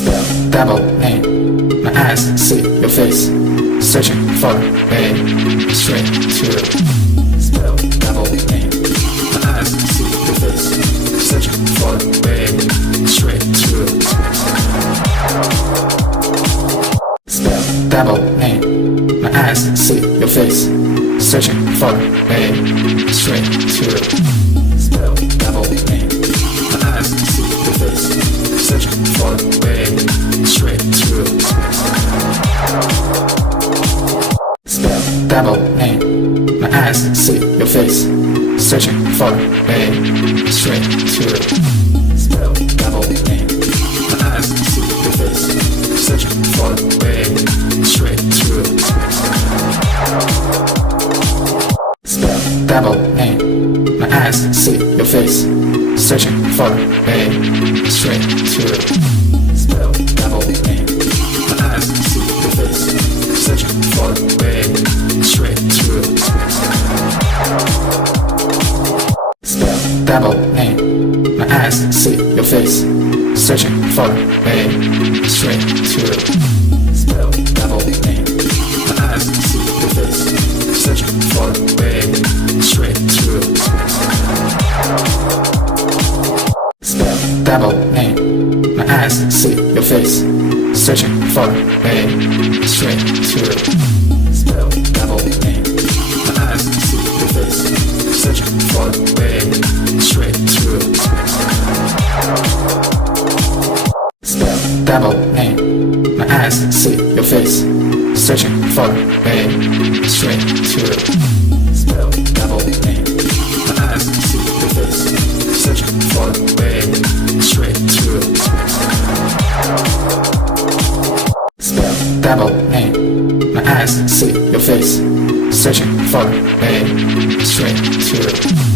Spell double name. My eyes see your face, searching for a straight to. Spell double name. My eyes see your face, searching for a straight to. Spell double name. My eyes see your face, searching for a straight to. Spell double name. My eyes see your face, searching for a straight to. Spell double name. My eyes see your face, searching for a straight to. Spell double name. My eyes see your face, searching for a straight to. Spell double name. My eyes see your face, searching for a straight to. Spell double name. My eyes see your face, searching for a straight to. Spell double name. My eyes see your face, searching for a straight to. Spell double name. My eyes see your face, searching for a straight to. Spell double name. My eyes see your face, searching for a straight to. Spell double name. My eyes see your face, searching for a straight to. Spell double name. My eyes see your face, searching for a straight to. Spell double name. My eyes see your face, searching for a straight to. Spell double name. My eyes see your face, searching for a straight to.